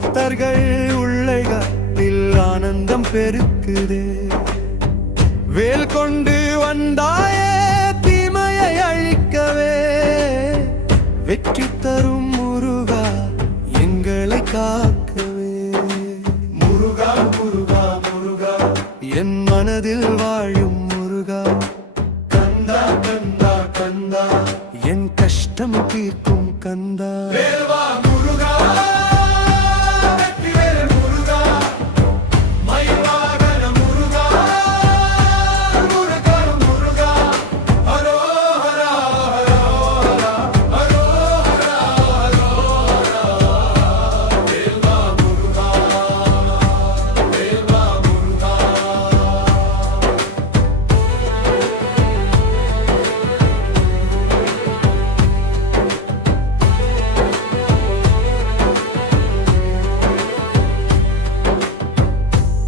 பக்தர்கள் உள்ளைகளில் ஆனந்தம் பெருக்குதே. வேல் கொண்டு வந்தாயே தீமையை அழிக்கவே, வெற்றி தரும் முருகா எங்களை காக்கவே. முருகா முருகா முருகா என் மனதில் வாழும் முருகா, கந்தா கந்தா கந்தா என் கஷ்டம் தீர்க்கும் கந்தா. வேல்வா முருகா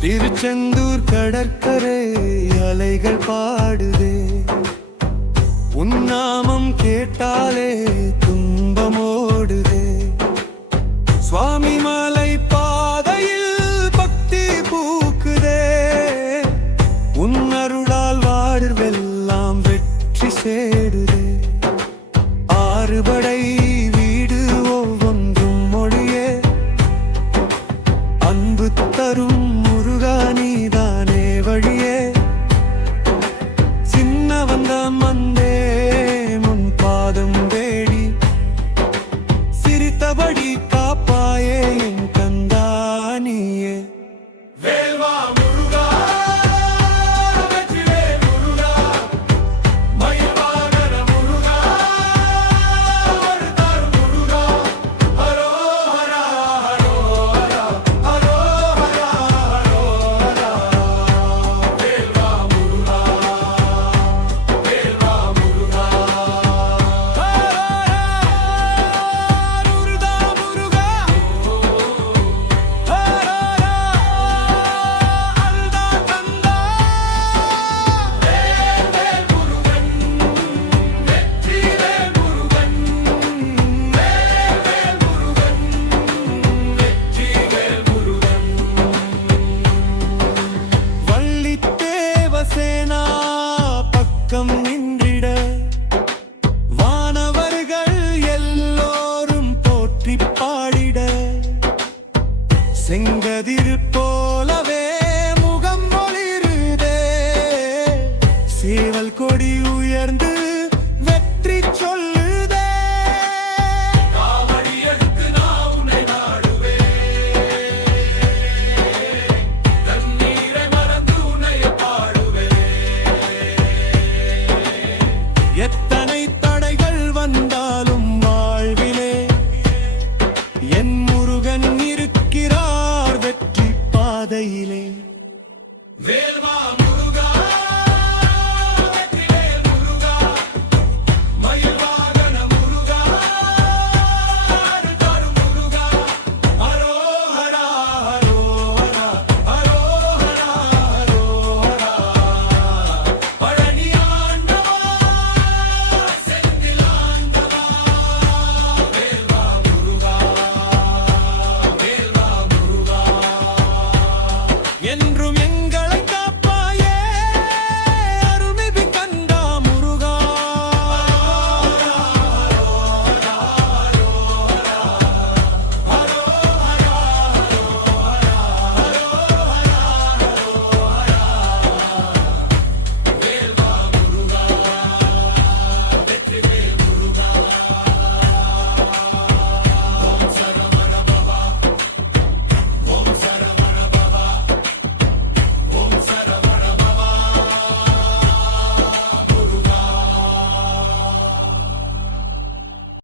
திருச்செந்தூர் கடற்கரை அலைகள் பாடுதே, உன்னாமம் கேட்டாலே துன்பமோடுதே. சுவாமி மலை பாதையில் பக்தி பூக்குதே, உன்னருளால் வாழ்வெல்லாம் வெற்றி சேருதே. ஆறுபடை வீடு ஒவ்வொன்றும் மொழியே, அன்பு தரும் நீதானே வழியே. சின்ன வந்த மந்தே முன் பாதம் தேடி, சிரித்தபடி காப்பாயே என் கந்தானி.